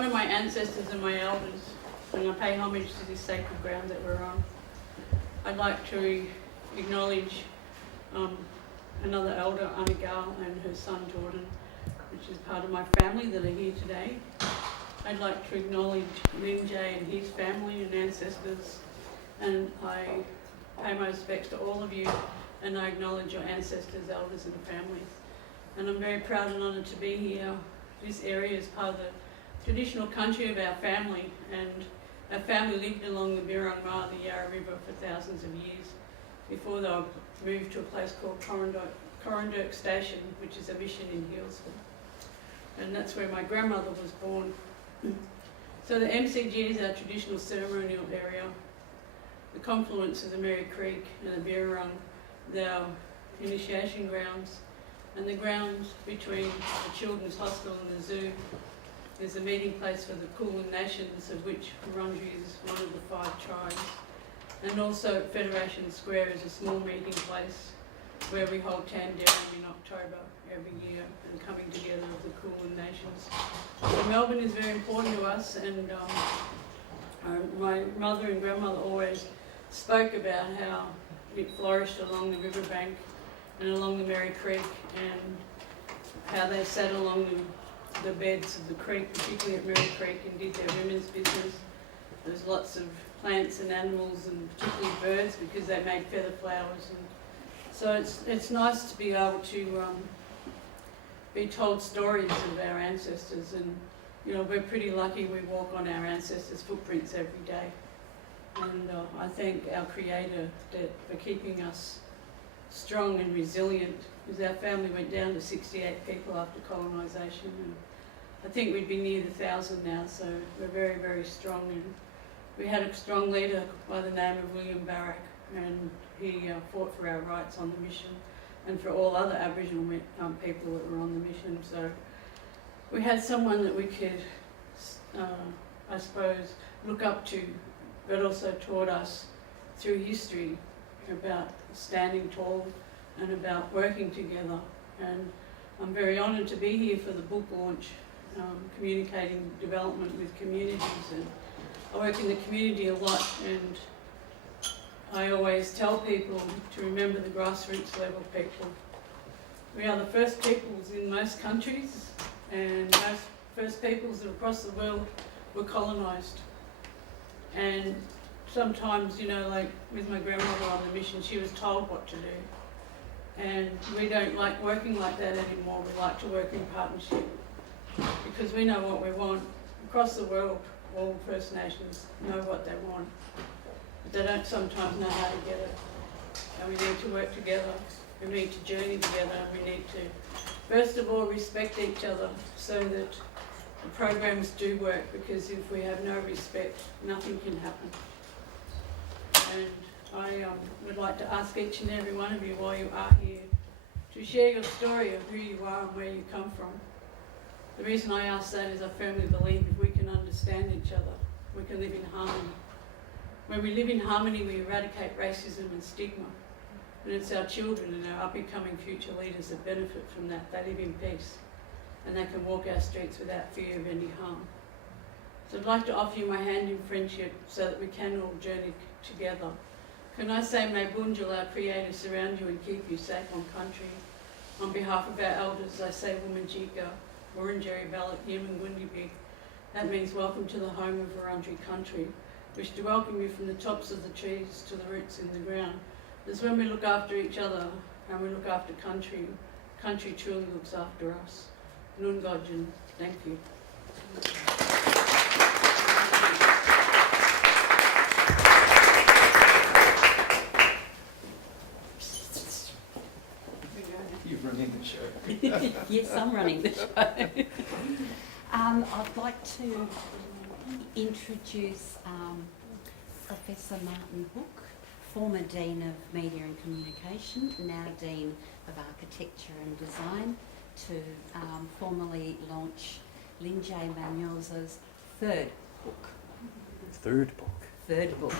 honour my ancestors and my elders, and I pay homage to this sacred ground that we're on. I'd like to acknowledge another elder, Aunty and her son Jordan, which is part of my family that are here today. I'd like to acknowledge Linje and his family and ancestors, and I pay my respects to all of you, and I acknowledge your ancestors, elders and families. And I'm very proud and honoured to be here. This area is part of the traditional country of our family, and our family lived along the Birrong Mar, the Yarra River, for thousands of years before they were moved to a place called Corranderk Station, which is a mission in Healesville. And that's where my grandmother was born. So the MCG is our traditional ceremonial area. The confluence of the Merri Creek and the Birrong, our initiation grounds, and the grounds between the Children's Hospital and the zoo is a meeting place for the Kulin Nations, of which Wurundjeri is one of the 5 tribes. And also Federation Square is a small meeting place where we hold Tandarum in October every year, and coming together of the Kulin Nations. So Melbourne is very important to us, and my mother and grandmother always spoke about how it flourished along the riverbank and along the Merri Creek, and how they sat along the beds of the creek, particularly at Merri Creek, and did their women's business. There's lots of plants and animals, and particularly birds, because they made feather flowers. And so it's nice to be able to be told stories of our ancestors, and you know, we're pretty lucky we walk on our ancestors' footprints every day. And I thank our Creator for keeping us strong and resilient, because our family went down to 68 people after colonisation, and I think we'd be near the 1,000 now, so we're very, very strong. And we had a strong leader by the name of William Barrack, and he fought for our rights on the mission and for all other Aboriginal people that were on the mission. So we had someone that we could, I suppose, look up to, but also taught us through history about standing tall and about working together. And I'm very honoured to be here for the book launch, communicating development with communities. And I work in the community a lot, and I always tell people to remember the grassroots level people. We are the first peoples in most countries, and most first peoples across the world were colonised. And sometimes, you know, like with my grandmother on the mission, she was told what to do. And we don't like working like that anymore. We like to work in partnership, because we know what we want. Across the world, all First Nations know what they want, but they don't sometimes know how to get it. And we need to work together, we need to journey together, and we need to, first of all, respect each other so that the programs do work, because if we have no respect, nothing can happen. And I would like to ask each and every one of you, while you are here, to share your story of who you are and where you come from. The reason I ask that is I firmly believe if we can understand each other, we can live in harmony. When we live in harmony, we eradicate racism and stigma. And it's our children and our up-and-coming future leaders that benefit from that. They live in peace, and they can walk our streets without fear of any harm. So I'd like to offer you my hand in friendship so that we can all journey together. Can I say, may Bunjil, our Creator, surround you and keep you safe on country. On behalf of our elders, I say Womanjika, Wurundjeri Ballot, Yimangundibik. That means welcome to the home of Wurundjeri country. Wish to welcome you from the tops of the trees to the roots in the ground. It's when we look after each other and we look after country, country truly looks after us. Nun Godjin, thank you. You're running the show. Yes, I'm running the show. I'd like to introduce Professor Martyn Hook, former Dean of Media and Communication, now Dean of Architecture and Design, to formally launch Linje Manyozo's third book. Third book. Third book.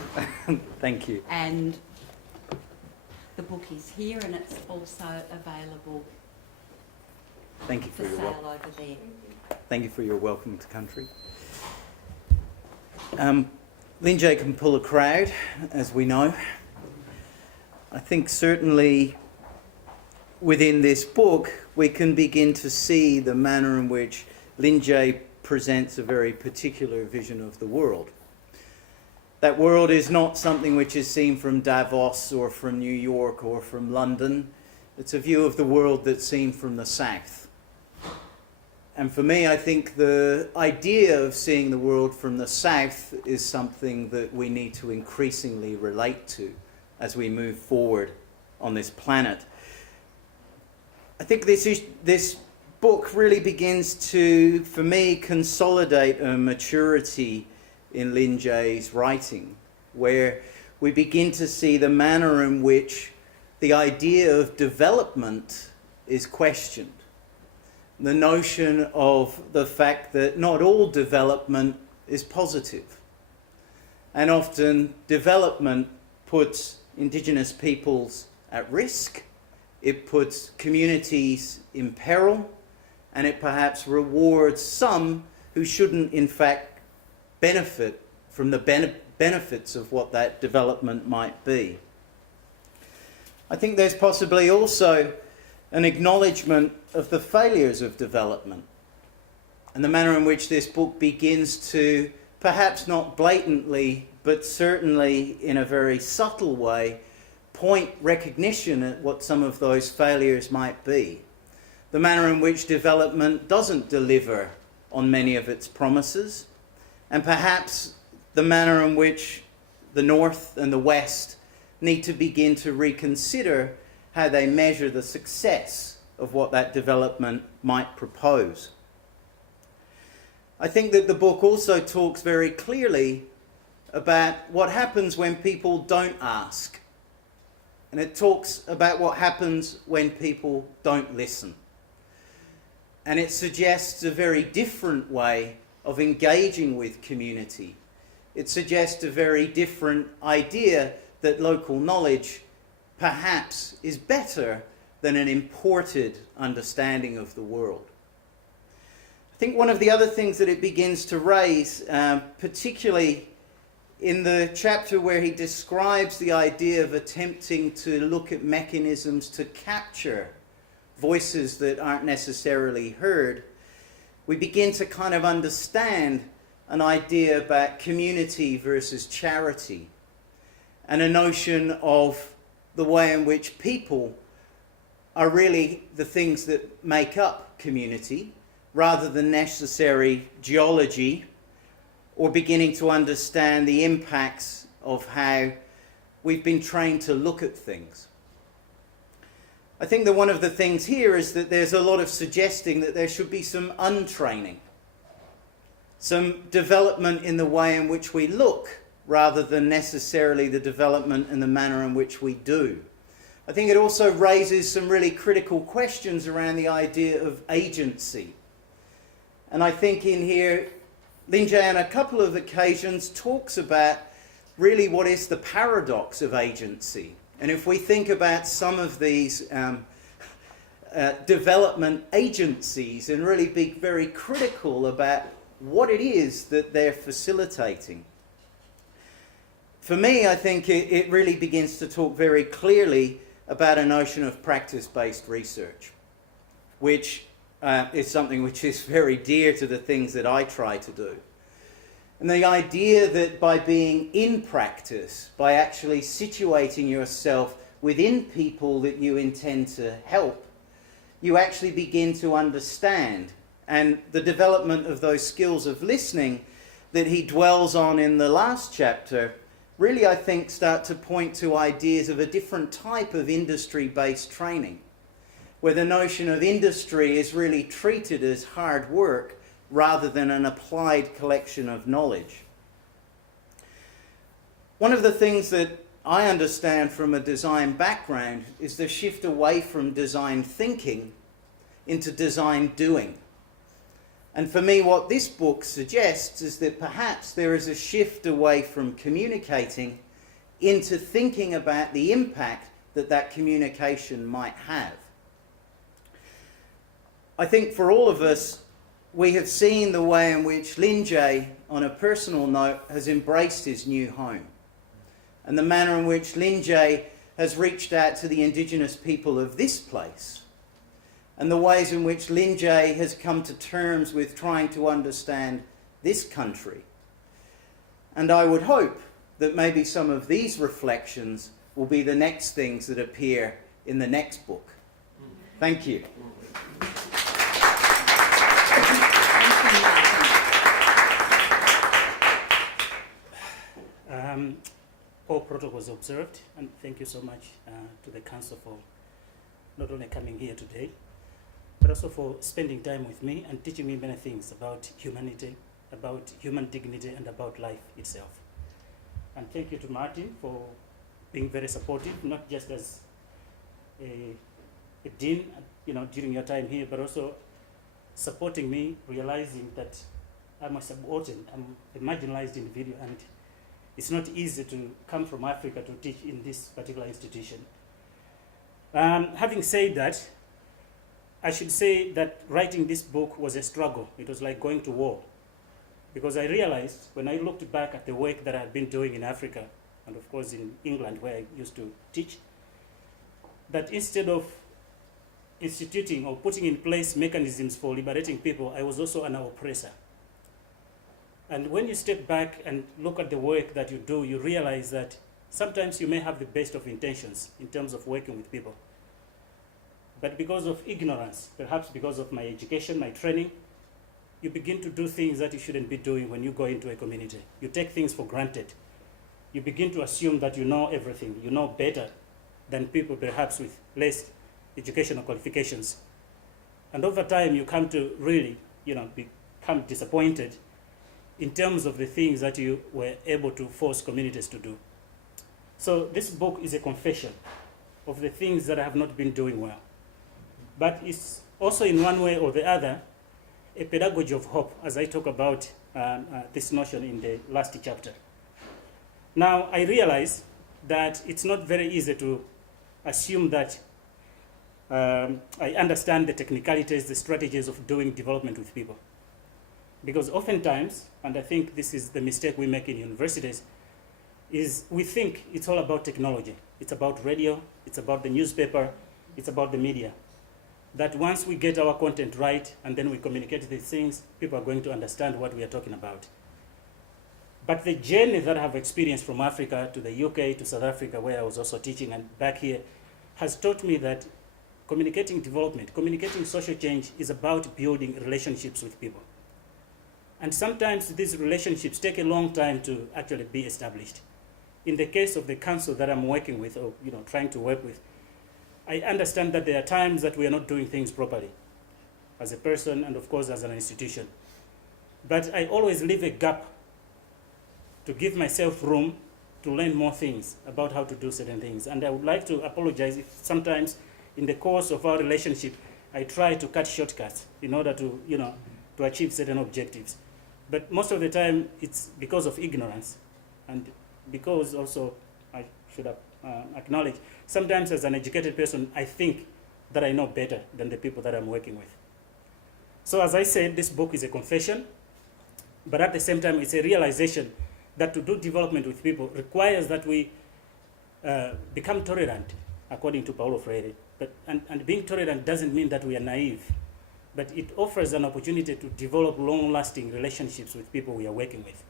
Thank you. And the book is here, and it's also available Thank you for for your sale over there. Thank you for your welcome to country. Linje can pull a crowd, as we know. I think certainly within this book we can begin to see the manner in which Linje presents a very particular vision of the world. That world is not something which is seen from Davos or from New York or from London. It's a view of the world that's seen from the south. And for me, I think the idea of seeing the world from the south is something that we need to increasingly relate to as we move forward on this planet. I think this book really begins to, for me, consolidate a maturity in Linje's writing, where we begin to see the manner in which the idea of development is questioned. The notion of the fact that not all development is positive. And often development puts Indigenous peoples at risk, it puts communities in peril, and it perhaps rewards some who shouldn't in fact benefit from the benefits of what that development might be. I think there's possibly also an acknowledgement of the failures of development and the manner in which this book begins to, perhaps not blatantly, but certainly in a very subtle way, point recognition at what some of those failures might be. The manner in which development doesn't deliver on many of its promises, and perhaps the manner in which the North and the West need to begin to reconsider how they measure the success of what that development might propose. I think that the book also talks very clearly about what happens when people don't ask. And it talks about what happens when people don't listen. And it suggests a very different way of engaging with community. It suggests a very different idea that local knowledge perhaps is better than an imported understanding of the world. I think one of the other things that it begins to raise, particularly in the chapter where he describes the idea of attempting to look at mechanisms to capture voices that aren't necessarily heard, we begin to kind of understand an idea about community versus charity, and a notion of the way in which people are really the things that make up community, rather than necessary geology, or beginning to understand the impacts of how we've been trained to look at things. I think that one of the things here is that there's a lot of suggesting that there should be some untraining, some development in the way in which we look, rather than necessarily the development and the manner in which we do. I think it also raises some really critical questions around the idea of agency. And I think in here, Linje on a couple of occasions talks about really what is the paradox of agency. And if we think about some of these development agencies and really be very critical about what it is that they're facilitating. For me, I think it really begins to talk very clearly about a notion of practice-based research, which is something which is very dear to the things that I try to do. And the idea that by being in practice, by actually situating yourself within people that you intend to help, you actually begin to understand. And the development of those skills of listening that he dwells on in the last chapter really, I think, start to point to ideas of a different type of industry-based training, where the notion of industry is really treated as hard work rather than an applied collection of knowledge. One of the things that I understand from a design background is the shift away from design thinking into design doing. And for me, what this book suggests is that perhaps there is a shift away from communicating into thinking about the impact that that communication might have. I think for all of us, we have seen the way in which Linje, on a personal note, has embraced his new home, and the manner in which Linje has reached out to the Indigenous people of this place, and the ways in which Linje has come to terms with trying to understand this country. And I would hope that maybe some of these reflections will be the next things that appear in the next book. Thank you. All protocols observed, and thank you so much to the Council for not only coming here today, but also for spending time with me and teaching me many things about humanity, about human dignity, and about life itself. And thank you to Martyn for being very supportive, not just as a dean, during your time here, but also supporting me, realizing that I'm a subaltern, I'm a marginalized individual, and it's not easy to come from Africa to teach in this particular institution. Having said that, I should say that writing this book was a struggle. It was like going to war. Because I realized when I looked back at the work that I had been doing in Africa, and of course in England where I used to teach, that instead of instituting or putting in place mechanisms for liberating people, I was also an oppressor. And when you step back and look at the work that you do, you realize that sometimes you may have the best of intentions in terms of working with people. But because of ignorance, perhaps because of my education, my training, you begin to do things that you shouldn't be doing when you go into a community. You take things for granted. You begin to assume that you know everything, you know better than people perhaps with less educational qualifications. And over time, you come to really, become disappointed in terms of the things that you were able to force communities to do. So this book is a confession of the things that I have not been doing well. But it's also in one way or the other, a pedagogy of hope, as I talk about this notion in the last chapter. Now, I realize that it's not very easy to assume that I understand the technicalities, the strategies of doing development with people. Because oftentimes, and I think this is the mistake we make in universities, is we think it's all about technology. It's about radio, it's about the newspaper, it's about the media. That once we get our content right and then we communicate these things, people are going to understand what we are talking about. But the journey that I have experienced from Africa to the UK to South Africa, where I was also teaching, and back here, has taught me that communicating development, communicating social change is about building relationships with people. And sometimes these relationships take a long time to actually be established. In the case of the council that I'm working with, or trying to work with, I understand that there are times that we are not doing things properly as a person and of course as an institution. But I always leave a gap to give myself room to learn more things about how to do certain things. And I would like to apologize if sometimes in the course of our relationship, I try to cut shortcuts in order to, to achieve certain objectives. But most of the time, it's because of ignorance. And because also, I should acknowledge, sometimes as an educated person, I think that I know better than the people that I'm working with. So as I said, this book is a confession, but at the same time, it's a realization that to do development with people requires that we become tolerant, according to Paulo Freire. And being tolerant doesn't mean that we are naive, but it offers an opportunity to develop long-lasting relationships with people we are working with.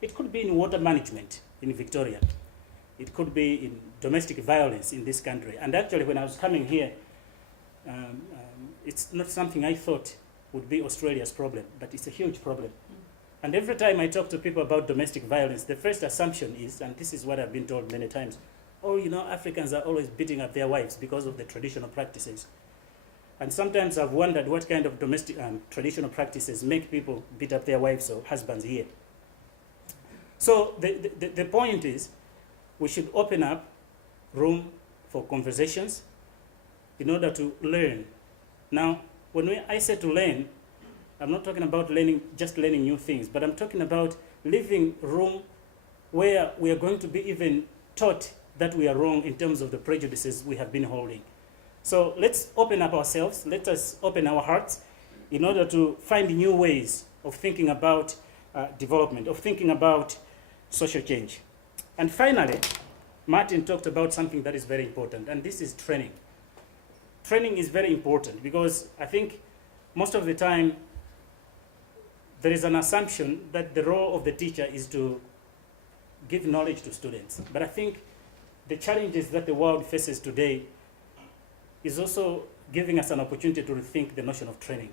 It could be in water management in Victoria. It could be in domestic violence in this country. And actually, when I was coming here, it's not something I thought would be Australia's problem, but it's a huge problem. And every time I talk to people about domestic violence, the first assumption is, and this is what I've been told many times, Africans are always beating up their wives because of the traditional practices. And sometimes I've wondered what kind of domestic traditional practices make people beat up their wives or husbands here. So the point is, we should open up room for conversations in order to learn. Now, when I say to learn, I'm not talking about just learning new things, but I'm talking about leaving room where we are going to be even taught that we are wrong in terms of the prejudices we have been holding. So let's open up ourselves, let us open our hearts in order to find new ways of thinking about development, of thinking about social change. And finally, Martyn talked about something that is very important, and this is training. Training is very important because I think most of the time there is an assumption that the role of the teacher is to give knowledge to students. But I think the challenges that the world faces today is also giving us an opportunity to rethink the notion of training.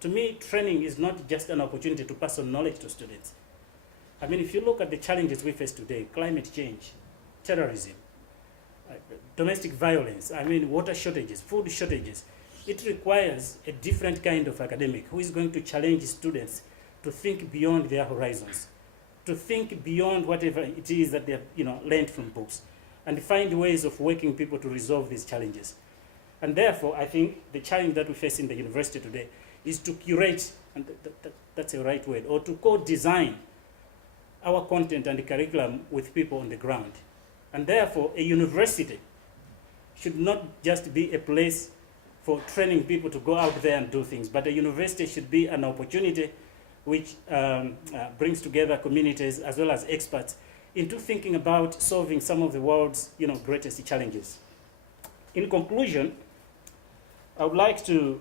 To me, training is not just an opportunity to pass on knowledge to students. I mean, if you look at the challenges we face today, climate change, terrorism, domestic violence, I mean, water shortages, food shortages, it requires a different kind of academic who is going to challenge students to think beyond their horizons, to think beyond whatever it is that they have learned from books, and find ways of working people to resolve these challenges. And therefore, I think the challenge that we face in the university today is to curate, and that's a right word, or to co-design our content and the curriculum with people on the ground. And therefore, a university should not just be a place for training people to go out there and do things, but a university should be an opportunity which brings together communities as well as experts into thinking about solving some of the world's greatest challenges. In conclusion, I would like to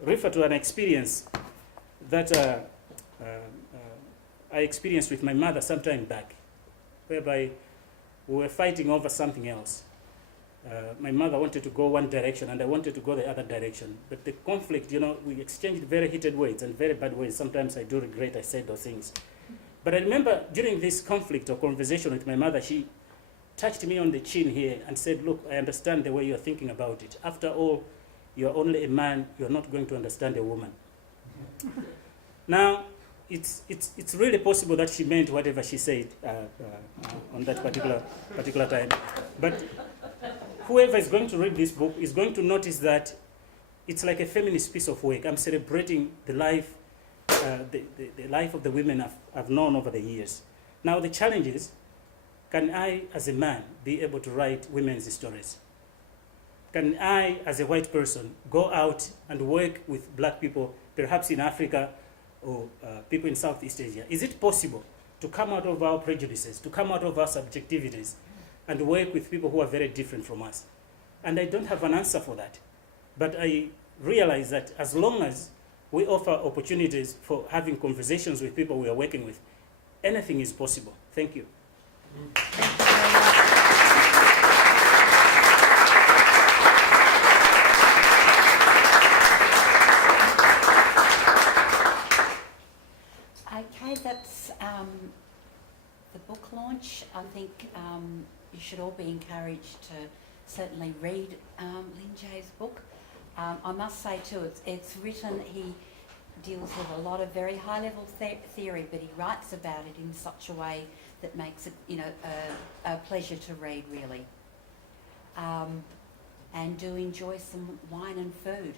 refer to an experience that I experienced with my mother some time back, whereby we were fighting over something else. My mother wanted to go one direction and I wanted to go the other direction. But the conflict, we exchanged very heated words and very bad words. Sometimes I do regret I said those things. But I remember during this conflict or conversation with my mother, she touched me on the chin here and said, look, I understand the way you're thinking about it. After all, you're only a man, you're not going to understand a woman. Now, it's really possible that she meant whatever she said on that particular time. But whoever is going to read this book is going to notice that it's like a feminist piece of work. I'm celebrating the life, the life of the women I've known over the years. Now the challenge is, can I, as a man, be able to write women's stories? Can I, as a white person, go out and work with black people, perhaps in Africa or people in Southeast Asia? Is it possible to come out of our prejudices, to come out of our subjectivities, and work with people who are very different from us? And I don't have an answer for that. But I realize that as long as we offer opportunities for having conversations with people we are working with, anything is possible. Thank you. Okay, that's the book launch. I think you should all be encouraged to certainly read Linje's book. I must say too, it's written, he deals with a lot of very high-level theory, but he writes about it in such a way that makes it, a pleasure to read, really. And do enjoy some wine and food.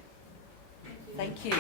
Thank you.